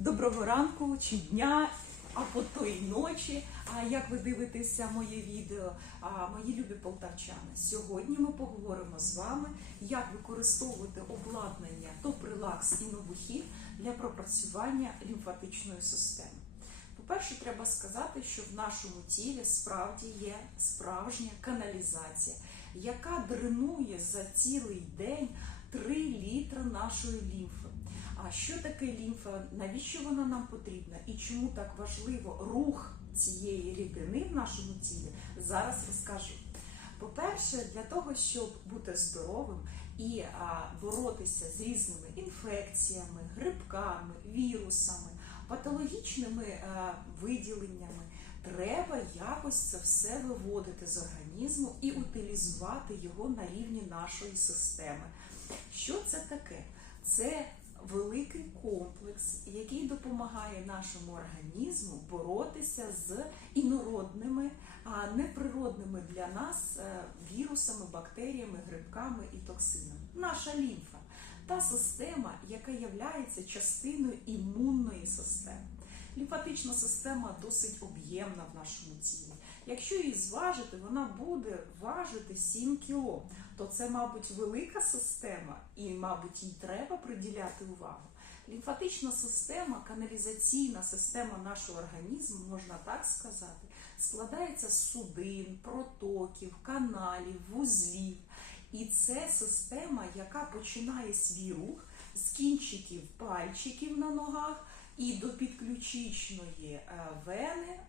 Доброго ранку чи дня, або тої ночі. А як ви дивитеся моє відео? А мої любі полтавчани, сьогодні ми поговоримо з вами, як використовувати обладнання Топрелакс і Новухід для пропрацювання лімфатичної системи. По-перше, треба сказати, що в нашому тілі справді є справжня каналізація, яка дренує за цілий день 3 літри нашої лімфи. А що таке лімфа? Навіщо вона нам потрібна? І чому так важливо рух цієї рідини в нашому тілі? Зараз розкажу. По-перше, для того, щоб бути здоровим і а, боротися з різними інфекціями, грибками, вірусами, патологічними а, виділеннями, треба якось це все виводити з організму і утилізувати його на рівні нашої системи. Що це таке? Це великий комплекс, який допомагає нашому організму боротися з інородними, а неприродними для нас е, вірусами, бактеріями, грибками і токсинами. Наша лімфа та система, яка є частиною імунної системи. Лімфатична система досить об'ємна в нашому тілі. Якщо її зважити, вона буде важити 7 кг, то це, мабуть, велика система, і, мабуть, їй треба приділяти увагу. Лімфатична система, каналізаційна система нашого організму, можна так сказати, складається з судин, протоків, каналів, вузлів. І це система, яка починає свій рух з кінчиків пальчиків на ногах і до підключичної е, вени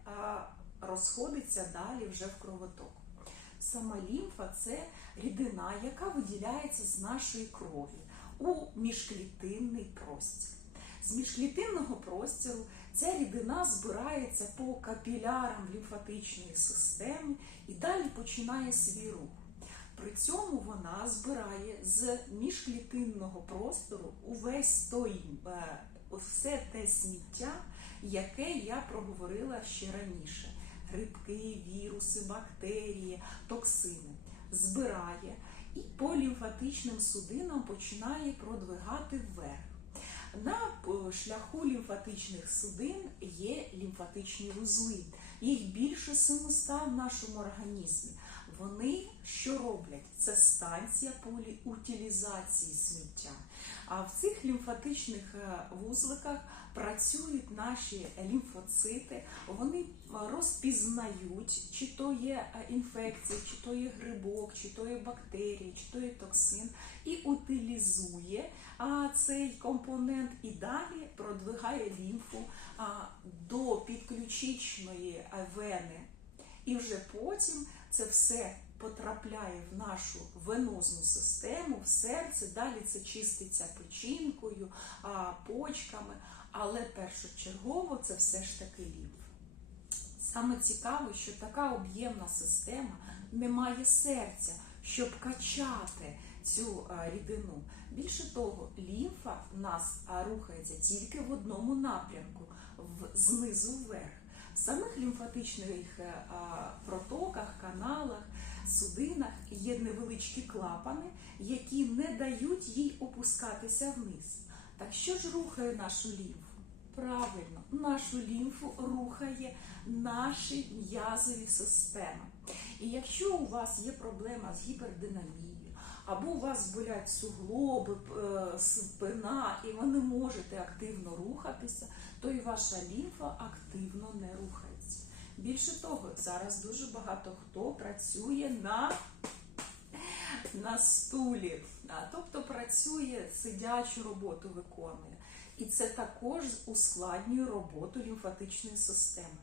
розходиться далі вже в кровоток. Сама лімфа це рідина, яка виділяється з нашої крові у міжклітинний простір. З міжклітинного простіру ця рідина збирається по капілярам лімфатичної системи і далі починає свій рух. При цьому вона збирає з міжклітинного простору увесь той, е, все те сміття, яке я проговорила ще раніше: грибки, віруси, бактерії, токсини. Збирає і по лімфатичним судинам починає продвигати вверх. На шляху лімфатичних судин є лімфатичні вузли. Їх більше 700 в нашому організмі. Вони що роблять? Це станція поліутилізації сміття. А в цих лімфатичних е, вузликах працюють наші лімфоцити, вони розпізнають, чи то є інфекція, чи то є грибок, чи то є бактерія, чи то є токсин, і утилізує цей компонент і далі продвигає лімфу до підключичної вени. І вже потім це все потрапляє в нашу венозну систему, в серце, далі це чиститься печінкою, почками, але першочергово це все ж таки лімфа. Саме цікаво, що така об'ємна система не має серця, щоб качати цю рідину. Більше того, лімфа в нас рухається тільки в одному напрямку, знизу вверх. В самих лімфатичних е, протоках, каналах, судинах є невеличкі клапани, які не дають їй опускатися вниз. Так що ж рухає нашу лімфу? Правильно, нашу лімфу рухає наші м'язові системи. І якщо у вас є проблема з гіпердинамією, або у вас болять суглоби, е, спина, і ви не можете активно рухатися, то і ваша лімфа активно не рухається. Більше того, зараз дуже багато хто працює на на стулі, тобто працює, сидячу роботу виконує. І це також ускладнює роботу лімфатичної системи.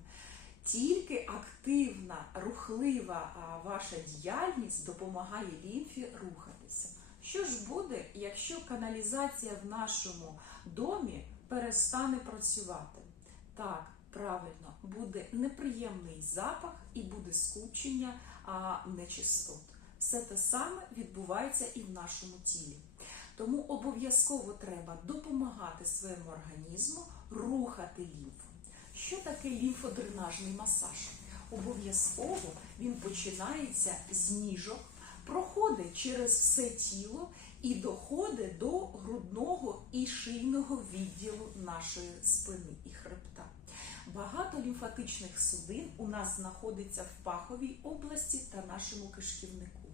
Тільки активна, рухлива ваша діяльність допомагає лімфі рухатися. Що ж буде, якщо каналізація в нашому домі перестане працювати? Так, правильно, буде неприємний запах і буде скупчення нечистот. Все те саме відбувається і в нашому тілі. Тому обов'язково треба допомагати своєму організму рухати лімфу. Що таке лімфодренажний масаж? Обов'язково він починається з ніжок, проходить через все тіло і доходить до грудного і шийного відділу нашої спини і хребта. Багато лімфатичних судин у нас знаходиться в паховій області та нашому кишківнику.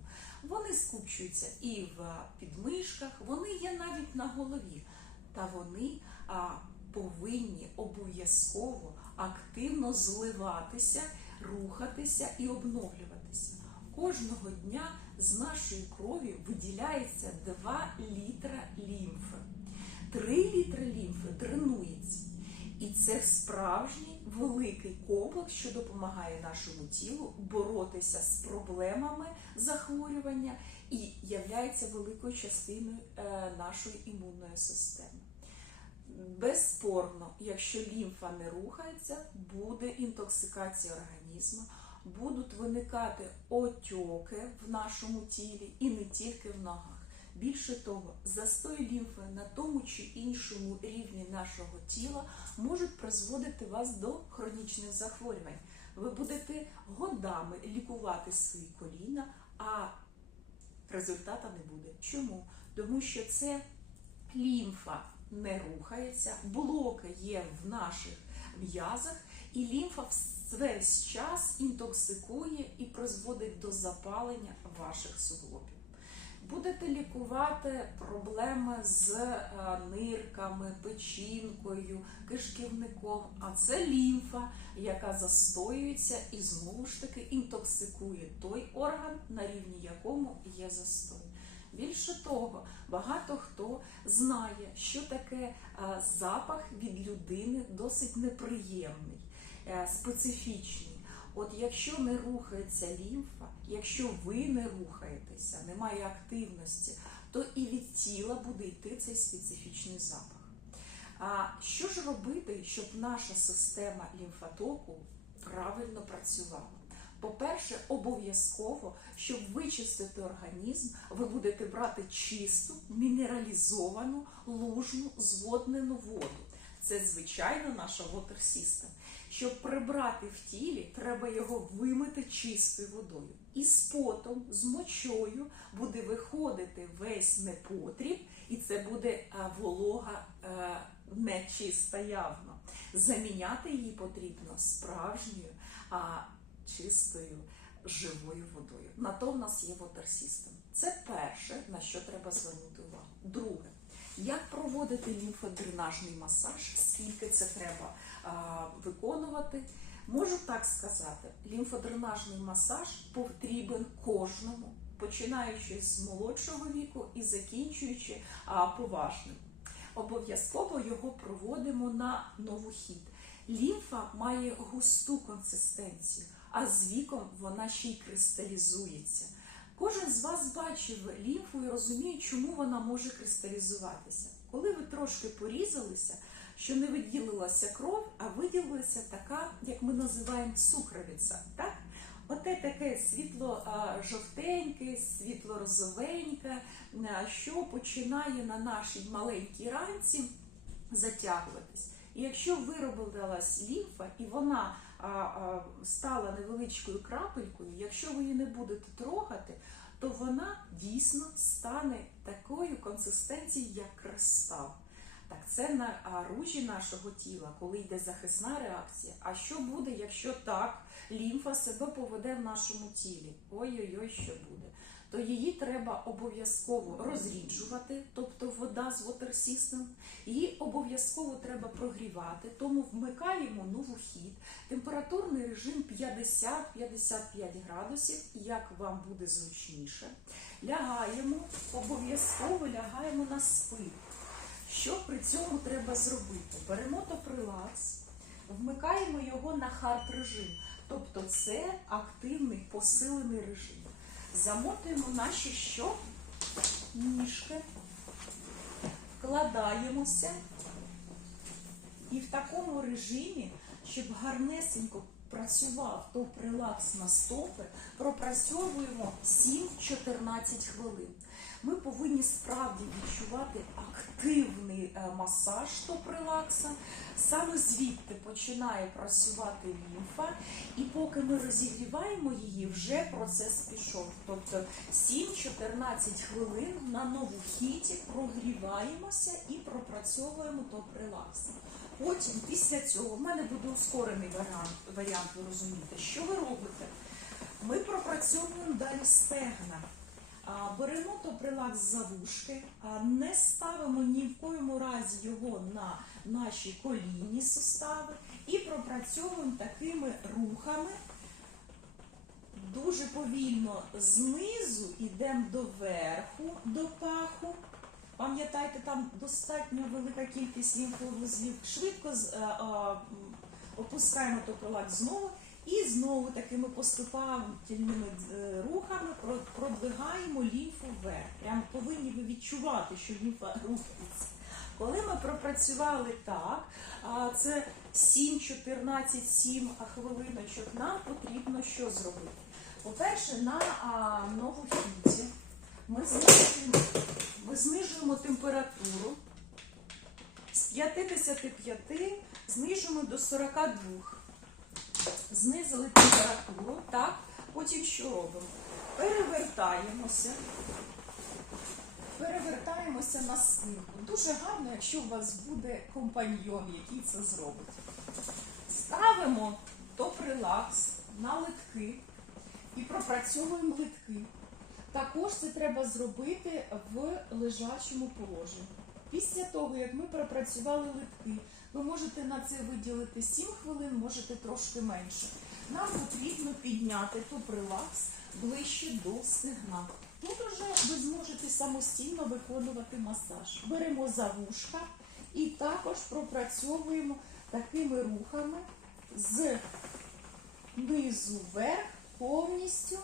Вони скупчуються і в підмишках, вони є навіть на голові, та вони а, повинні обов'язково активно зливатися, рухатися і обновлюватися. Кожного дня з нашої крові виділяється 2 літра лімфи. 3 літри лімфи дренується. І це справжній великий комплекс, що допомагає нашому тілу боротися з проблемами захворювання і являється великою частиною е, нашої імунної системи. Безспорно, якщо лімфа не рухається, буде інтоксикація організму, будуть виникати отьоки в нашому тілі і не тільки в ногах. Більше того, застой лімфи на тому чи іншому рівні нашого тіла можуть призводити вас до хронічних захворювань. Ви будете годами лікувати свої коліна, а результата не буде. Чому? Тому що це лімфа не рухається, блоки є в наших м'язах, і лімфа весь час інтоксикує і призводить до запалення ваших суглобів. Будете лікувати проблеми з е, нирками, печінкою, кишківником, а це лімфа, яка застоюється і знову ж таки інтоксикує той орган, на рівні якому є застой. Більше того, багато хто знає, що таке е, запах від людини досить неприємний, е, специфічний. От якщо не рухається лімфа, якщо ви не рухаєтеся, немає активності, то і від тіла буде йти цей специфічний запах. А що ж робити, щоб наша система лімфотоку правильно працювала? По-перше, обов'язково, щоб вичистити організм, ви будете брати чисту, мінералізовану, лужну, зводнену воду. Це звичайно наша water system. Щоб прибрати в тілі, треба його вимити чистою водою. І з потом, з мочою буде виходити весь непотріб, і це буде волога нечиста явно. Заміняти її потрібно справжньою, а чистою живою водою. На то в нас є water system. Це перше, на що треба звернути увагу. Друге, як проводити лімфодренажний масаж, скільки це треба а, виконувати. Можу так сказати, лімфодренажний масаж потрібен кожному, починаючи з молодшого віку і закінчуючи а, поважним. Обов'язково його проводимо на новохід. Лімфа має густу консистенцію, а з віком вона ще й кристалізується. Кожен з вас бачив лімфу і розуміє, чому вона може кристалізуватися. Коли ви трошки порізалися, що не виділилася кров, а виділилася така, як ми називаємо цукровиця. Так? Оте таке світло-жовтеньке, світло-розовеньке, що починає на нашій маленькій ранці затягуватись. І якщо виробилась лімфа і вона стала невеличкою крапелькою, якщо ви її не будете трогати, то вона дійсно стане такою консистенцією, як кристал. Так, це на оружі нашого тіла, коли йде захисна реакція. А що буде, якщо так лімфа себе поведе в нашому тілі? Ой-ой-ой, що буде? То її треба обов'язково розріджувати, тобто вода з water system, її обов'язково треба прогрівати, тому вмикаємо новохід, температурний режим 50-55 градусів, як вам буде зручніше. Лягаємо, обов'язково лягаємо на спину. Що при цьому треба зробити? Беремо топрилакс, вмикаємо його на хард режим, тобто це активний посилений режим. Замотуємо наші що? Ніжки, вкладаємося і в такому режимі, щоб гарнесенько працював топ-релакс на стопи, пропрацьовуємо 7-14 хвилин. Ми повинні справді відчувати активний е, масаж топрилакса, Саме звідти починає працювати лімфа, і поки ми розігріваємо її, вже процес пішов. Тобто 7-14 хвилин на новохіті прогріваємося і пропрацьовуємо топ-релакс. Потім, після цього, в мене буде ускорений варіант, варіант, ви розумієте, що ви робите? Ми пропрацьовуємо далі стегна. Беремо топ-релакс за вушки, а, не ставимо ні в коєму разі його на наші колінні сустави і пропрацьовуємо такими рухами. Дуже повільно знизу йдемо до верху, до паху. Пам'ятайте, там достатньо велика кількість лімфовузлів. Швидко з- а, м, опускаємо топ-релакс знову і знову такими поступательними е, рухами про- продвигаємо лімфу вверх. Прямо повинні ви відчувати, що лімфа рухається. Коли ми пропрацювали так, це 7-14-7 хвилиночок, нам потрібно що зробити? По-перше, на а, новохіті ми знижуємо, ми знижуємо температуру з 55 знижуємо до 42. Знизили температуру, так, потім що робимо? Перевертаємося. Перевертаємося на спинку. Дуже гарно, якщо у вас буде компаньйон, який це зробить. Ставимо топ-релакс на литки і пропрацьовуємо литки. Також це треба зробити в лежачому положенні. Після того, як ми пропрацювали литки, ви можете на це виділити 7 хвилин, можете трошки менше. Нам потрібно підняти топ-релакс ближче до стегна. Тут вже ви зможете самостійно виконувати масаж. Беремо за вушка і також пропрацьовуємо такими рухами з низу вверх повністю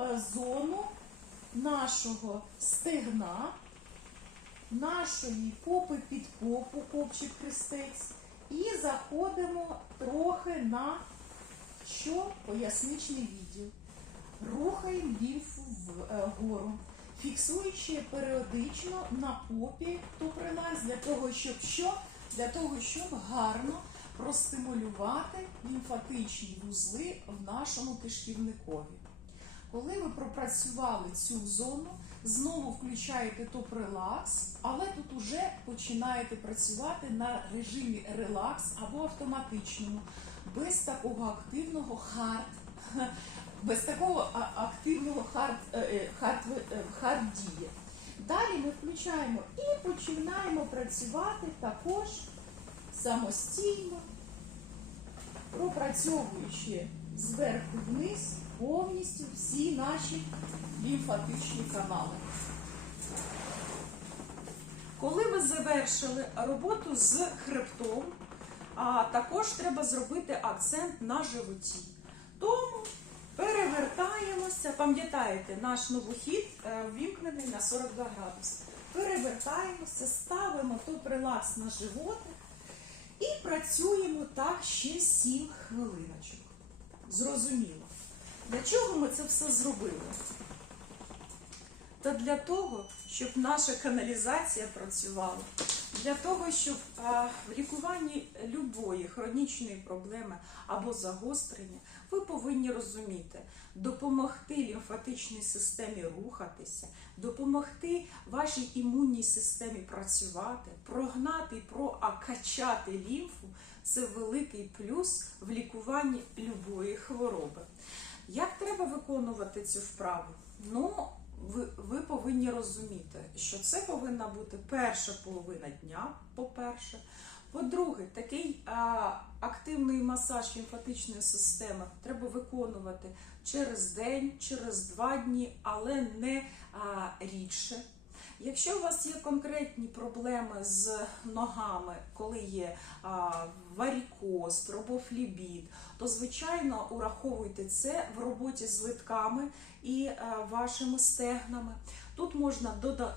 е, зону нашого стегна, нашої попи під попу, копчик хрестець, і заходимо трохи на що поясничний відділ. Рухаємо лімфу вгору, фіксуючи періодично на попі топрилаз для того, щоб що? Для того, щоб гарно простимулювати лімфатичні вузли в нашому кишківникові. Коли ви пропрацювали цю зону, знову включаєте топ-релакс, але тут уже починаєте працювати на режимі релакс або автоматичному, без такого активного хард, без такого активного хард, е, е, хард, е, хард дії. Далі ми включаємо і починаємо працювати також самостійно, пропрацьовуючи зверху вниз повністю всі наші лімфатичні канали. Коли ми завершили роботу з хребтом, також треба зробити акцент на животі. Тому перевертаємося, пам'ятаєте, наш новохід е, ввімкнений на 42 градуси. Перевертаємося, ставимо топ-релакс на животик і працюємо так ще 7 хвилиночок. Зрозуміло. Для чого ми це все зробили? Та для того, щоб наша каналізація працювала, для того, щоб в лікуванні любої хронічної проблеми або загострення ви повинні розуміти, допомогти лімфатичній системі рухатися, допомогти вашій імунній системі працювати, прогнати і прокачати лімфу це великий плюс в лікуванні любої хвороби. Як треба виконувати цю вправу? Ну, ви, ви повинні розуміти, що це повинна бути перша половина дня, по-перше. По-друге, такий а, активний масаж лімфатичної системи треба виконувати через день, через два дні, але не а, рідше. Якщо у вас є конкретні проблеми з ногами, коли є варікоз, пробофлібід, то звичайно ураховуйте це в роботі з литками і а, вашими стегнами. Тут можна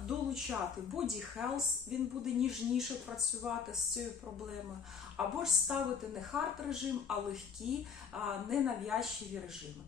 долучати Body Health, він буде ніжніше працювати з цією проблемою, або ж ставити не хард режим, а легкі, ненав'язчиві режими.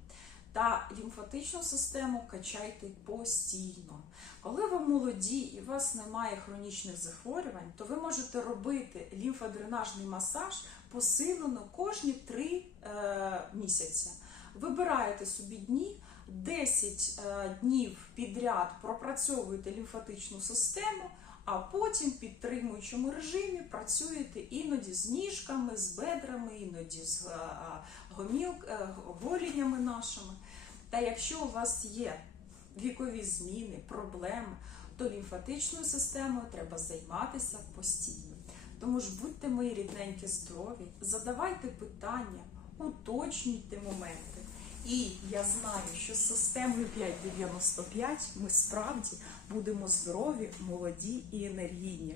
Та лімфатичну систему качайте постійно. Коли ви молоді і у вас немає хронічних захворювань, то ви можете робити лімфодренажний масаж посилено кожні 3 е, місяці. Вибираєте собі дні, 10 е, днів підряд пропрацьовуєте лімфатичну систему, а потім в підтримуючому режимі працюєте іноді з ніжками, з бедрами, іноді з е, гоміл, е, нашими. Та якщо у вас є вікові зміни, проблеми, то лімфатичною системою треба займатися постійно. Тому ж будьте мої рідненькі здорові, задавайте питання, уточнюйте моменти. І я знаю, що з системою 595 ми справді будемо здорові, молоді і енергійні.